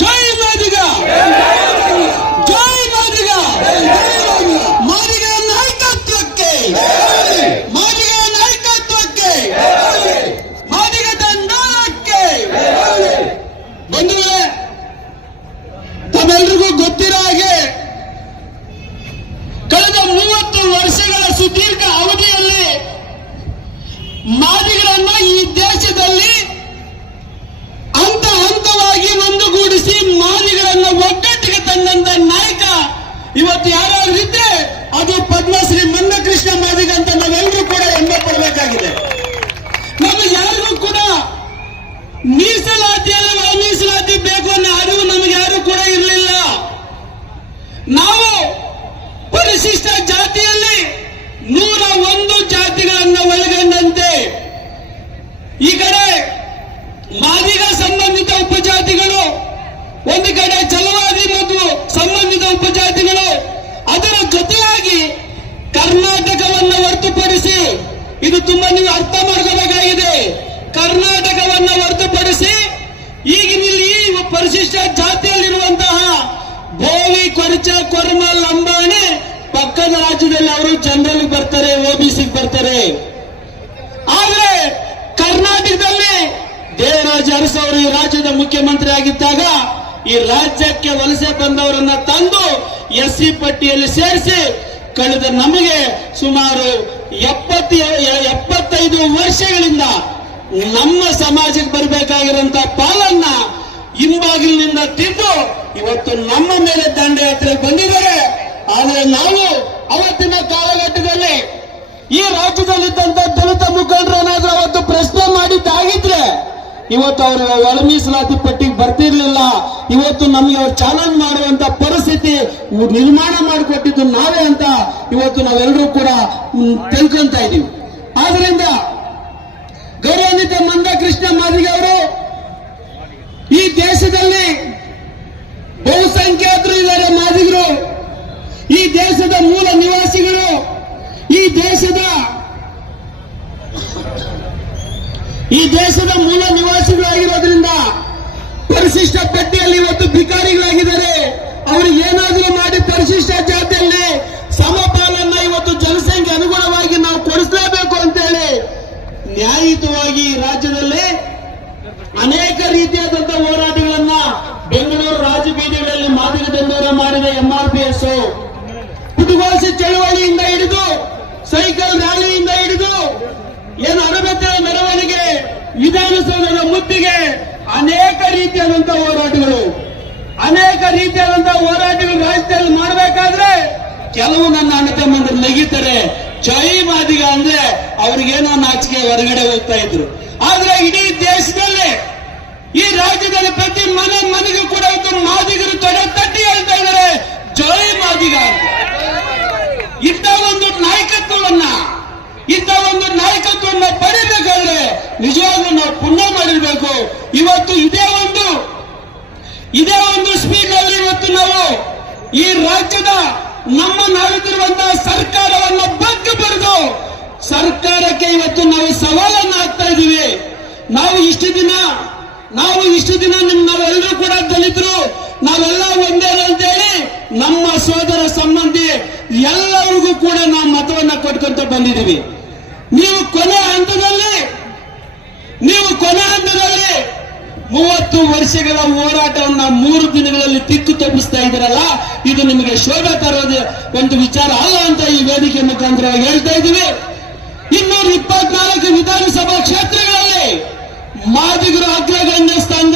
ಜೈ ಮಾದಿಗ ಜೈ ಮಾದಿಗ ಮಾದಿಗ ನಾಯಕತ್ವಕ್ಕೆ ಮಾದಿಗ ನಾಯಕತ್ವಕ್ಕೆ ಮಾದಿಗ ದಂಡಕ್ಕೆ ಬಂಧುಗಳೇ ತಮ್ಮೆಲ್ರಿಗೂ ಗೊತ್ತಿರೋ ಹಾಗೆ ಕಳೆದ ಮೂವತ್ತು ವರ್ಷಗಳ ಸುದೀರ್ಘ ಅವಧಿಯಲ್ಲಿ ಮಾದಿಗರನ್ನ ಈ ದೇಶದಲ್ಲಿ ಹಂತ ಹಂತವಾಗಿ ಒಂದುಗೂಡಿಸಿ ಮಾದಿಗರನ್ನ ತಂದಂತ ನಾಯಕ ಇವತ್ತು ಯಾರಾದ್ರೂ ಇದ್ರೆ ಅದು ಪದ್ಮಶ್ರೀ ಮನ್ನಕೃಷ್ಣ ಮಾದಿಗ ಅಂತ ನಾವೆಲ್ಲರೂ ಕೂಡ ಹೆಮ್ಮೆ ಪಡಬೇಕಾಗಿದೆ. ನಾವು ಯಾರಿಗೂ ಕೂಡ ಮೀಸಲಾತಿ ಅಲ್ಲ ಒಳ ಮೀಸಲಾತಿ ಬೇಕು ಅನ್ನೋ ಅರಿವು ನಮಗೆ ಯಾರು ಕೂಡ ಇರಲಿಲ್ಲ ನಾವು ಪರಿಶಿಷ್ಟ ಜಾತಿಯಲ್ಲಿ ನೂರ ಒಂದು ಜಾತಿಗಳನ್ನ ಒಳಗೊಂಡಂತೆ ಈ ಕಡೆ ಮಾದಿಗ ಸಂಬಂಧಿತ ಉಪಜಾತಿಗಳು ಒಂದು ಕಡೆ ಜಲವಾದಿ ಮತ್ತು ಸಂಬಂಧಿತ ಉಪಜಾತಿಗಳು ಅದರ ಜೊತೆಯಾಗಿ ಕರ್ನಾಟಕವನ್ನ ಹೊರತುಪಡಿಸಿ ಇದು ತುಂಬಾ ನೀವು ಅರ್ಥ ಮಾಡ್ಕೋಬೇಕಾಗಿದೆ. ಕರ್ನಾಟಕವನ್ನ ಹೊರತುಪಡಿಸಿ ಈಗಿನಲ್ಲಿ ಪರಿಶಿಷ್ಟ ಜಾತಿಯಲ್ಲಿರುವಂತಹ ಬೋವಿ ಕೊರಚ, ಕೊರ್ಮ, ಲಂಬಾಣಿ ಪಕ್ಕದ ರಾಜ್ಯದಲ್ಲಿ ಅವರು ಜನರಲ್ ಬರ್ತಾರೆ ಓಬಿಸಿಗೆ ಬರ್ತಾರೆ. ಆದ್ರೆ ಕರ್ನಾಟಕದಲ್ಲಿ ದೇವರಾಜ ಅರಸು ಅವರು ಈ ರಾಜ್ಯದ ಮುಖ್ಯಮಂತ್ರಿ ಆಗಿದ್ದಾಗ ಈ ರಾಜ್ಯಕ್ಕೆ ವಲಸೆ ಬಂದವರನ್ನ ತಂದು ಎಸ್ ಸಿ ಪಟ್ಟಿಯಲ್ಲಿ ಸೇರಿಸಿ ಕಳೆದ ನಮಗೆ ಸುಮಾರು ಎಪ್ಪತ್ತ ಎಪ್ಪತ್ತೈದು ವರ್ಷಗಳಿಂದ ನಮ್ಮ ಸಮಾಜಕ್ಕೆ ಬರಬೇಕಾಗಿರುವಂತ ಪಾಲನ್ನ ಹಿಂಬಾಗಿಲಿನಿಂದ ತಿದ್ದು ಇವತ್ತು ನಮ್ಮ ಮೇಲೆ ದಂಡಯಾತ್ರೆ ಬಂದಿದ್ದಾರೆ. ಆದರೆ ನಾವು ಅವತ್ತಿನ ಕಾಲಘಟ್ಟದಲ್ಲಿ ಈ ರಾಜ್ಯದಲ್ಲಿದ್ದಂತ ದಲಿತ ಮುಖಂಡರನ್ನಾದ ಇವತ್ತು ಅವರು ಒಳ ಮೀಸಲಾತಿ ಪಟ್ಟಿಗೆ ಬರ್ತಿರ್ಲಿಲ್ಲ. ಇವತ್ತು ನಮಗೆ ಅವ್ರು ಚಾಲೆಂಜ್ ಮಾಡುವಂತ ಪರಿಸ್ಥಿತಿ ನಿರ್ಮಾಣ ಮಾಡಿಕೊಟ್ಟಿದ್ದು ನಾವೇ ಅಂತ ಇವತ್ತು ನಾವೆಲ್ಲರೂ ಕೂಡ ತಿಳ್ಕೊಂತ ಇದೀವಿ ಆದ್ರಿಂದ ಗೌರವಾನ್ವಿತ ಮಂದ ಕೃಷ್ಣ ಮಾದಿಗೆ ಅವರು ಈ ದೇಶದಲ್ಲಿ ಬಹುಸಂಖ್ಯಾತರು ಇದ್ದಾರೆ ಮಾದಿಗರು. ಈ ದೇಶದ ಮೂಲ ನಿವಾಸಿಗಳು, ಈ ದೇಶದ ಈ ದೇಶದ ಮೂಲ ನಿವಾಸಿಗಳಾಗಿರೋದ್ರಿಂದ ಪರಿಶಿಷ್ಟ ಪಟ್ಟಿಯಲ್ಲಿ ಇವತ್ತು ಭಿಕಾರಿಗಳಾಗಿದ್ದಾರೆ. ಅವರು ಏನಾದರೂ ಮಾಡಿ ಪರಿಶಿಷ್ಟ ಜಾತಿಯಲ್ಲಿ ಸಮಪಾಲನ್ನ ಇವತ್ತು ಜನಸಂಖ್ಯೆ ಅನುಗುಣವಾಗಿ ನಾವು ಕೊಡಿಸಲೇಬೇಕು ಅಂತೇಳಿ ನ್ಯಾಯಯುತವಾಗಿ ರಾಜ್ಯದಲ್ಲಿ ಅನೇಕ ರೀತಿಯಾದಂತಹ ಹೋರಾಟಗಳನ್ನ ಬೆಂಗಳೂರು ರಾಜಬೀದಿಗಳಲ್ಲಿ ಮಾದರಿ ದಂಡೋರ ಮಾಡಿದ ಎಂಆರ್ಪಿಎಸ್ ಪುಟುಗೋಸಿ ಚಳುವಳಿಯಿಂದ ಹಿಡಿದು, ಸೈಕಲ್ ರ್ಯಾಲಿಯಿಂದ ಹಿಡಿದು, ಏನು ಅನಗತ್ಯ ಮೆರವಣಿಗೆ ವಿಧಾನಸೌಧದ ಮುತ್ತಿಗೆ ಅನೇಕ ರೀತಿಯಾದಂತಹ ಹೋರಾಟಗಳು, ಅನೇಕ ರೀತಿಯಾದಂತಹ ಹೋರಾಟಗಳು ರಾಜ್ಯದಲ್ಲಿ ಮಾಡಬೇಕಾದ್ರೆ ಕೆಲವು ನನ್ನ ಅಣ್ಣ ತಮ್ಮಂದ್ರೆ ನಗಿತಾರೆ, ಜೈ ಮಾದಿಗ ಅಂದ್ರೆ ಅವ್ರಿಗೇನೋ ನಾಚಿಕೆ ಹೊರಗಡೆ ಹೋಗ್ತಾ ಇದ್ರು. ಆದ್ರೆ ಇಡೀ ದೇಶದಲ್ಲಿ ಈ ರಾಜ್ಯದಲ್ಲಿ ಪ್ರತಿ ಮನೆ ಮನೆಗೂ ಕೂಡ ಮಾದಿಗರು ತೊಡೆ ತಟ್ಟಿ ಹೇಳ್ತಾ ಇದ್ದಾರೆ, ಜೈ ಮಾದಿಗ ಇವತ್ತು ಇದೇ ಒಂದು ಇದೇ ಒಂದು ಸ್ಪೀಕರ್ ಇವತ್ತು ನಾವು ಈ ರಾಜ್ಯದ ನಮ್ಮ ನಾವಿದಿರುವಂತಹ ಸರ್ಕಾರವನ್ನು ಬಗ್ಗೆ ಬರೆದು ಸರ್ಕಾರಕ್ಕೆ ಇವತ್ತು ನಾವು ಸವಾಲನ್ನ ಹಾಕ್ತಾ ಇದ್ದೀವಿ. ನಾವು ಇಷ್ಟು ದಿನ, ನಾವು ಇಷ್ಟು ದಿನ ನಾವೆಲ್ಲರೂ ಕೂಡ ದಲಿತರು, ನಾವೆಲ್ಲ ಒಂದೇ ಅಂತ ಹೇಳಿ ನಮ್ಮ ಸೋದರ ಸಂಬಂಧಿ ಎಲ್ಲರಿಗೂ ಕೂಡ ನಾವು ಮತವನ್ನ ಕೊಟ್ಕೊಂತ ಬಂದಿದ್ದೀವಿ. ನೀವು ಕೊನೆ ಹಂತದಲ್ಲಿ ನೀವು ಕೊನೆ ಹಂತದಲ್ಲಿ ಮೂವತ್ತು ವರ್ಷಗಳ ಹೋರಾಟವನ್ನ ಮೂರು ದಿನಗಳಲ್ಲಿ ತಿಕ್ಕು ತಪ್ಪಿಸ್ತಾ ಇದ್ದೀರಲ್ಲ, ಇದು ನಿಮಗೆ ಶೋಭೆ ತರೋದು ಒಂದು ವಿಚಾರ ಅಲ್ಲ ಅಂತ ಈ ವೇದಿಕೆ ಮುಖಾಂತರ ಹೇಳ್ತಾ ಇದ್ದೀವಿ. ಇನ್ನೂರ ಇಪ್ಪತ್ನಾಲ್ಕು ವಿಧಾನಸಭಾ ಕ್ಷೇತ್ರಗಳಲ್ಲಿ ಮಾದಿಗರು ಅಗ್ರಗಣ್ಯ ಸ್ಥಾನದಲ್ಲಿದ್ದಾರೆ